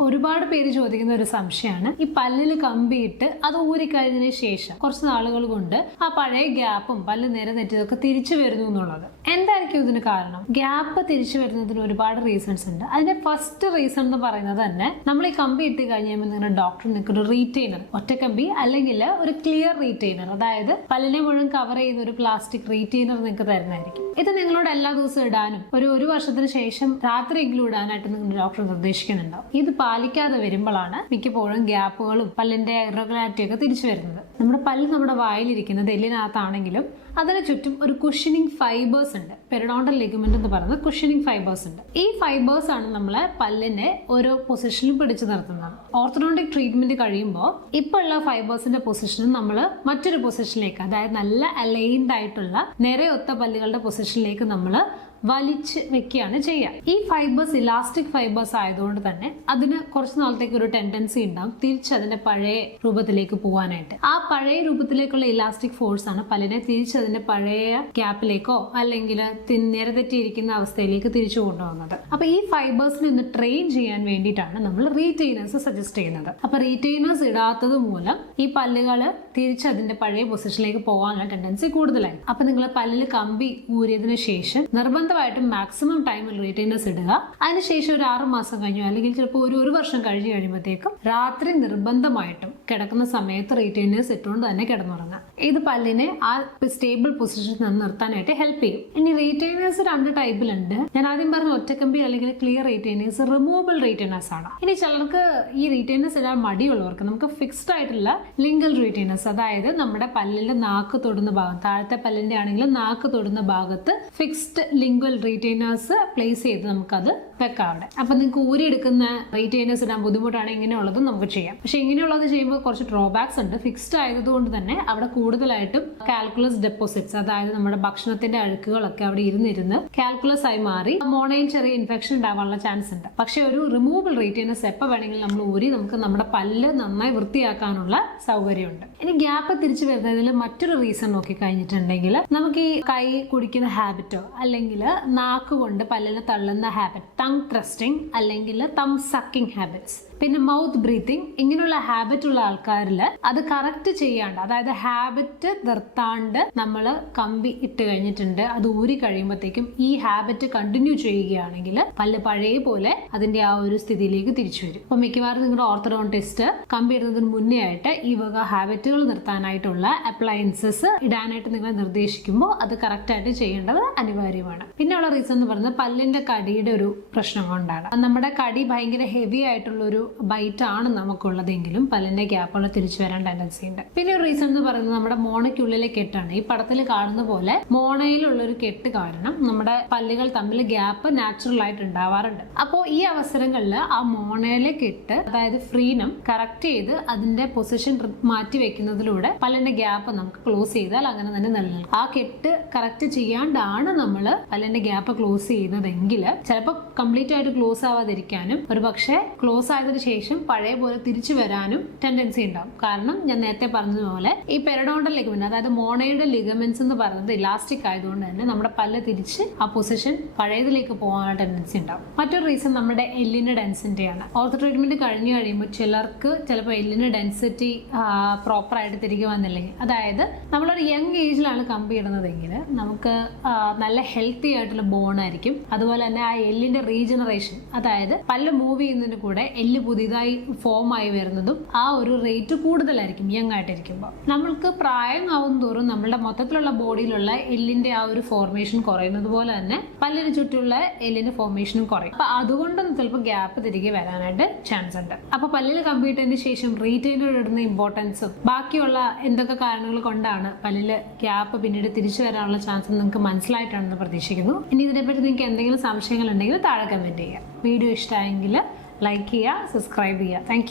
ഒരുപാട് പേര് ചോദിക്കുന്ന ഒരു സംശയമാണ്. ഈ പല്ലിൽ കമ്പിയിട്ട് അത് ഊരിക്കഴിഞ്ഞതിന് ശേഷം കുറച്ച് നാളുകൾ കൊണ്ട് ആ പഴയ ഗ്യാപ്പും പല്ല് നേരെ നെറ്റിയതൊക്കെ തിരിച്ചു വരുന്നു എന്നുള്ളത്. ഇതിന് കാരണം. ഗ്യാപ്പ് തിരിച്ചു വരുന്നതിന് ഒരുപാട് റീസൺസ് ഉണ്ട്. അതിന്റെ ഫസ്റ്റ് റീസൺ എന്ന് പറയുന്നത് തന്നെ നമ്മൾ ഈ കമ്പി ഇട്ട് കഴിഞ്ഞാൽ നിങ്ങളുടെ ഡോക്ടർ നിങ്ങൾക്ക് ഒരു റീറ്റെയിനർ കമ്പി അല്ലെങ്കിൽ ഒരു ക്ലിയർ റീറ്റെയിനർ അതായത് പല്ലിനെ മുഴുവൻ കവർ ചെയ്യുന്ന ഒരു പ്ലാസ്റ്റിക് റീറ്റെയിനർ നിങ്ങൾക്ക് തരുന്നതായിരിക്കും. ഇത് നിങ്ങളോട് എല്ലാ ദിവസവും ഇടാനും ഒരു ഒരു വർഷത്തിന് ശേഷം രാത്രിയെങ്കിലും ഇടാനായിട്ട് നിങ്ങളുടെ ഡോക്ടർ നിർദ്ദേശിക്കുന്നുണ്ടാവും. ഇത് പാലിക്കാതെ വരുമ്പോഴാണ് മിക്കപ്പോഴും ഗ്യാപ്പുകളും പല്ലിന്റെ ഇറഗുലാരിറ്റി ഒക്കെ തിരിച്ചു വരുന്നത്. നമ്മുടെ പല്ല് നമ്മുടെ വായിലിരിക്കുന്നത് എല്ലിനകത്താണെങ്കിലും അതിന് ചുറ്റും ഒരു കുഷനിങ് ഫൈബേഴ്സ് ഉണ്ട്. പെരിഡോണ്ടൽ ലിഗമെന്റ് എന്ന് പറയുന്നത് കുഷനിങ് ഫൈബേഴ്സ് ഉണ്ട്. ഈ ഫൈബേഴ്സ് ആണ് നമ്മളെ പല്ലിനെ ഓരോ പൊസിഷനിൽ പിടിച്ചു നിർത്തുന്നത്. ഓർത്തഡോണ്ടിക് ട്രീറ്റ്മെന്റ് കഴിയുമ്പോൾ ഇപ്പോൾ ഉള്ള ഫൈബേഴ്സിന്റെ പൊസിഷനും നമ്മൾ മറ്റൊരു പൊസിഷനിലേക്ക് അതായത് നല്ല അലൈൻഡ് ആയിട്ടുള്ള നിരയൊത്ത പല്ലുകളുടെ പൊസിഷനിലേക്ക് നമ്മൾ വലിച്ച് വെക്കുകയാണ് ചെയ്യുക. ഈ ഫൈബേഴ്സ് ഇലാസ്റ്റിക് ഫൈബേഴ്സ് ആയതുകൊണ്ട് തന്നെ അതിന് കുറച്ച് നാളത്തേക്ക് ഒരു ടെൻഡൻസി ഉണ്ടാവും. തിരിച്ച് അതിന്റെ പഴയ രൂപത്തിലേക്ക് പോകാനായിട്ട്. ആ പഴയ രൂപത്തിലേക്കുള്ള ഇലാസ്റ്റിക് ഫോഴ്സ് ആണ് പലരെ തിരിച്ച് അതിന്റെ പഴയ ഗ്യാപ്പിലേക്കോ അല്ലെങ്കിൽ നിരതെറ്റിയിരിക്കുന്ന അവസ്ഥയിലേക്ക് തിരിച്ചു കൊണ്ടുപോകുന്നത് അപ്പൊ ഈ ഫൈബേഴ്സിനെ ഒന്ന് ട്രെയിൻ ചെയ്യാൻ വേണ്ടിയിട്ടാണ് നമ്മൾ റീറ്റെയിനേഴ്സ് സജസ്റ്റ് ചെയ്യുന്നത്. അപ്പൊ റീറ്റെയിനേഴ്സ് ഇടാത്തത് മൂലം ഈ പല്ലുകൾ തിരിച്ച് അതിന്റെ പഴയ പൊസിഷനിലേക്ക് പോകാനുള്ള ടെൻഡൻസി കൂടുതലായി. അപ്പൊ നിങ്ങൾ പല്ലിൽ കമ്പി ഊരിയതിനു ശേഷം നിർബന്ധമായിട്ടും മാക്സിമം ടൈമിൽ റീറ്റെയിനേഴ്സ് ഇടുക. അതിനുശേഷം ഒരു ആറ് മാസം കഴിഞ്ഞു അല്ലെങ്കിൽ ചിലപ്പോൾ ഒരു ഒരു വർഷം കഴിഞ്ഞ് കഴിയുമ്പോഴത്തേക്കും രാത്രി നിർബന്ധമായിട്ടും കിടക്കുന്ന സമയത്ത് റീറ്റെയിനേഴ്സ് ഇട്ടുകൊണ്ട് തന്നെ കിടന്നുറങ്ങുക. ഇത് പല്ലിനെ ആ സ്റ്റേബിൾ പൊസിഷനിൽ നിന്ന് നിർത്താനായിട്ട് ഹെൽപ്പ് ചെയ്യും. ഇനി റീറ്റൈനേഴ്സ് രണ്ട് ടൈപ്പിലുണ്ട് ഞാൻ ആദ്യം പറഞ്ഞ ഒറ്റക്കമ്പി അല്ലെങ്കിൽ ക്ലിയർ റീറ്റൈനേഴ്സ് റിമൂവബിൾ റീറ്റൈനേഴ്സ് ആണ്. ഇനി ചിലർക്ക് ഈ റീറ്റൈനേഴ്സ് ഇടാൻ മടിയുള്ളവർക്ക് നമുക്ക് ഫിക്സ്ഡ് ആയിട്ടുള്ള ലിംഗൽ റീറ്റൈനേഴ്സ് അതായത് നമ്മുടെ പല്ലിന്റെ നാക്ക് തൊടുന്ന ഭാഗം താഴത്തെ പല്ലിന്റെ ആണെങ്കിലും നാക്ക് തൊടുന്ന ഭാഗത്ത് ഫിക്സ്ഡ് ലിംഗ്വൽ റീറ്റൈനേഴ്സ് പ്ലേസ് ചെയ്ത് നമുക്കത് വെക്കാം അവിടെ. അപ്പൊ നിങ്ങൾക്ക് ഊരിയെടുക്കുന്ന റീറ്റൈനേഴ്സ് ഇടാൻ ബുദ്ധിമുട്ടാണ് ഇങ്ങനെയുള്ളത് നമുക്ക് ചെയ്യാം. പക്ഷെ ഇങ്ങനെയുള്ളത് ചെയ്യുമ്പോൾ കുറച്ച് ഡ്രോബാക്സ് ഉണ്ട്. ഫിക്സ്ഡ് ആയതുകൊണ്ട് തന്നെ അവിടെ കൂടുതലായിട്ടും കാൽക്കുലസ് ഡെപ്പോസിറ്റ്സ് അതായത് നമ്മുടെ ഭക്ഷണത്തിന്റെ അഴുക്കുകളൊക്കെ അവിടെ ഇരുന്നിരുന്ന് കാൽക്കുലസ് ആയി മാറി മോണയിൽ ചെറിയ ഇൻഫെക്ഷൻ ഉണ്ടാവാനുള്ള ചാൻസ് ഉണ്ട്. പക്ഷെ ഒരു റിമൂവബിൾ റീറ്റൈനസ് എപ്പോൾ വേണമെങ്കിലും നമ്മൾ ഊരി നമുക്ക് നമ്മുടെ പല്ല് നന്നായി വൃത്തിയാക്കാനുള്ള സൗകര്യമുണ്ട്. ഇനി ഗ്യാപ്പ് തിരിച്ചു വരുന്നതിൽ മറ്റൊരു റീസൺ നോക്കി കഴിഞ്ഞിട്ടുണ്ടെങ്കിൽ നമുക്ക് ഈ കൈ കുടിക്കുന്ന ഹാബിറ്റോ അല്ലെങ്കിൽ നാക്ക് കൊണ്ട് പല്ലിന് തള്ളുന്ന ഹാബിറ്റ് ടങ് ക്രസ്റ്റിംഗ് അല്ലെങ്കിൽ തം സക്കിംഗ് ഹാബിറ്റ്സ് പിന്നെ മൗത്ത് ബ്രീത്തിങ് ഇങ്ങനെയുള്ള ഹാബിറ്റ് ഉള്ള ആൾക്കാരിൽ അത് കറക്റ്റ് ചെയ്യാണ്ട് അതായത് ഹാബിറ്റ് നിർത്താണ്ട് നമ്മൾ കമ്പി ഇട്ട് കഴിഞ്ഞിട്ടുണ്ട്. അത് ഊരി കഴിയുമ്പോഴത്തേക്കും ഈ ഹാബിറ്റ് കണ്ടിന്യൂ ചെയ്യുകയാണെങ്കിൽ പല്ല് പഴയ പോലെ അതിന്റെ ആ ഒരു സ്ഥിതിയിലേക്ക് തിരിച്ചു വരും. അപ്പൊ മിക്കവാറും നിങ്ങളുടെ ഓർത്തഡോണ്ടിസ്റ്റ് കമ്പി ഇടുന്നതിന് മുന്നേ ആയിട്ട് ഈ വക ഹാബിറ്റുകൾ നിർത്താനായിട്ടുള്ള അപ്ലയൻസസ് ഇടാനായിട്ട് നിങ്ങൾ നിർദ്ദേശിക്കുമ്പോൾ അത് കറക്റ്റായിട്ട് ചെയ്യേണ്ടത് അനിവാര്യമാണ്. പിന്നെ ഉള്ള റീസൺ എന്ന് പറയുന്നത് പല്ലിന്റെ കടിയുടെ ഒരു പ്രശ്നം കൊണ്ടാണ്. നമ്മുടെ കടി ഭയങ്കര ഹെവി ആയിട്ടുള്ള ഒരു ബൈറ്റ് ആണ് നമുക്കുള്ളതെങ്കിലും പല്ലിന്റെ ഗ്യാപ്പുകൾ തിരിച്ചു വരാൻ ടെൻഡൻസി ഉണ്ട്. പിന്നെ ഒരു റീസൺ എന്ന് പറയുന്നത് നമ്മുടെ മോണയ്ക്കുള്ളിലെ കെട്ടാണ്. ഈ പടത്തിൽ കാണുന്ന പോലെ മോണയിലുള്ള ഒരു കെട്ട് കാരണം നമ്മുടെ പല്ലുകൾ തമ്മിൽ ഗ്യാപ്പ് നാച്ചുറൽ ആയിട്ട് ഉണ്ടാവാറുണ്ട്. അപ്പോൾ ഈ അവസരങ്ങളിൽ ആ മോണയിലെ കെട്ട് അതായത് ഫ്രീനം കറക്റ്റ് ചെയ്ത് അതിന്റെ പൊസിഷൻ മാറ്റി വെക്കുന്നതിലൂടെ പല്ലിന്റെ ഗ്യാപ്പ് നമുക്ക് ക്ലോസ് ചെയ്താൽ അങ്ങനെ തന്നെ നിലനിൽക്കും. ആ കെട്ട് കറക്റ്റ് ചെയ്യാണ്ടാണ് നമ്മൾ പല്ലിന്റെ ഗ്യാപ്പ് ക്ലോസ് ചെയ്യുന്നതെങ്കിൽ ചിലപ്പോൾ കംപ്ലീറ്റ് ആയിട്ട് ക്ലോസ് ആവാതിരിക്കാനും ഒരു പക്ഷേ ക്ലോസ് ആയതിനു ശേഷം പഴയ പോലെ തിരിച്ചു വരാനും ടെൻഡൻസി ഉണ്ടാവും. കാരണം ഞാൻ നേരത്തെ പറഞ്ഞതുപോലെ ഈ പെരഡോണ്ടൽ ലിഗമെന്റ് അതായത് മോണയുടെ ലിഗമെന്റ്സ് എന്ന് പറയുന്നത് ഇലാസ്റ്റിക് ആയതുകൊണ്ട് തന്നെ നമ്മുടെ പല്ല് തിരിച്ച് ആ പൊസിഷൻ പഴയതിലേക്ക് പോകാനുള്ള ടെൻഡൻസി ഉണ്ടാവും. മറ്റൊരു റീസൺ നമ്മുടെ എല്ലിന്റെ ഡെൻസിറ്റിയാണ് ഓർത്തോ ട്രീറ്റ്മെന്റ് കഴിഞ്ഞു കഴിയുമ്പോൾ ചിലർക്ക് ചിലപ്പോൾ എല്ലിന്റെ ഡെൻസിറ്റി പ്രോപ്പർ ആയിട്ട് തിരികെ വന്നില്ലെങ്കിൽ. അതായത് നമ്മളൊരു യങ് ഏജിലാണ് കമ്പി ഇടുന്നതെങ്കിൽ നമുക്ക് നല്ല ഹെൽത്തി ആയിട്ടുള്ള ബോൺ ആയിരിക്കും. അതുപോലെ തന്നെ ആ എല്ലിന്റെ റീജനറേഷൻ അതായത് പല്ല് മൂവ് ചെയ്യുന്നതിന് കൂടെ എല്ല് പുതിയതായി ഫോം ആയി വരുന്നതും ആ ഒരു റേറ്റ് കൂടുതലായിരിക്കും യങ് ആയിട്ടിരിക്കുമ്പോൾ നമ്മൾക്ക് പ്രായം ആവും തോറും നമ്മുടെ മൊത്തത്തിലുള്ള ബോഡിയിലുള്ള എല്ലിന്റെ ആ ഒരു ഫോർമേഷൻ കുറയുന്നത് പോലെ തന്നെ പല്ലിന് ചുറ്റുമുള്ള എല്ലിന്റെ ഫോർമേഷനും കുറയും. അപ്പൊ അതുകൊണ്ടും ചിലപ്പോൾ ഗ്യാപ്പ് തിരികെ വരാനായിട്ട് ചാൻസ് ഉണ്ട്. അപ്പൊ പല്ലിൽ കമ്പ്യൂട്ടറിന് ശേഷം റീറ്റെയിനർ ഇടുന്ന ഇമ്പോർട്ടൻസും ബാക്കിയുള്ള എന്തൊക്കെ കാരണങ്ങൾ കൊണ്ടാണ് പല്ലിൽ ഗ്യാപ്പ് പിന്നീട് തിരിച്ചു വരാനുള്ള ചാൻസ് നിങ്ങൾക്ക് മനസ്സിലായിട്ടാണെന്ന് പ്രതീക്ഷിക്കുന്നു. ഇനി ഇതിനെപ്പറ്റി നിങ്ങൾക്ക് എന്തെങ്കിലും സംശയങ്ങൾ ഉണ്ടെങ്കിൽ താഴെ കമന്റ് ചെയ്യുക. വീഡിയോ ഇഷ്ടമായെങ്കിൽ ലൈക്ക് ചെയ്യുക സബ്സ്ക്രൈബ് ചെയ്യുക. താങ്ക്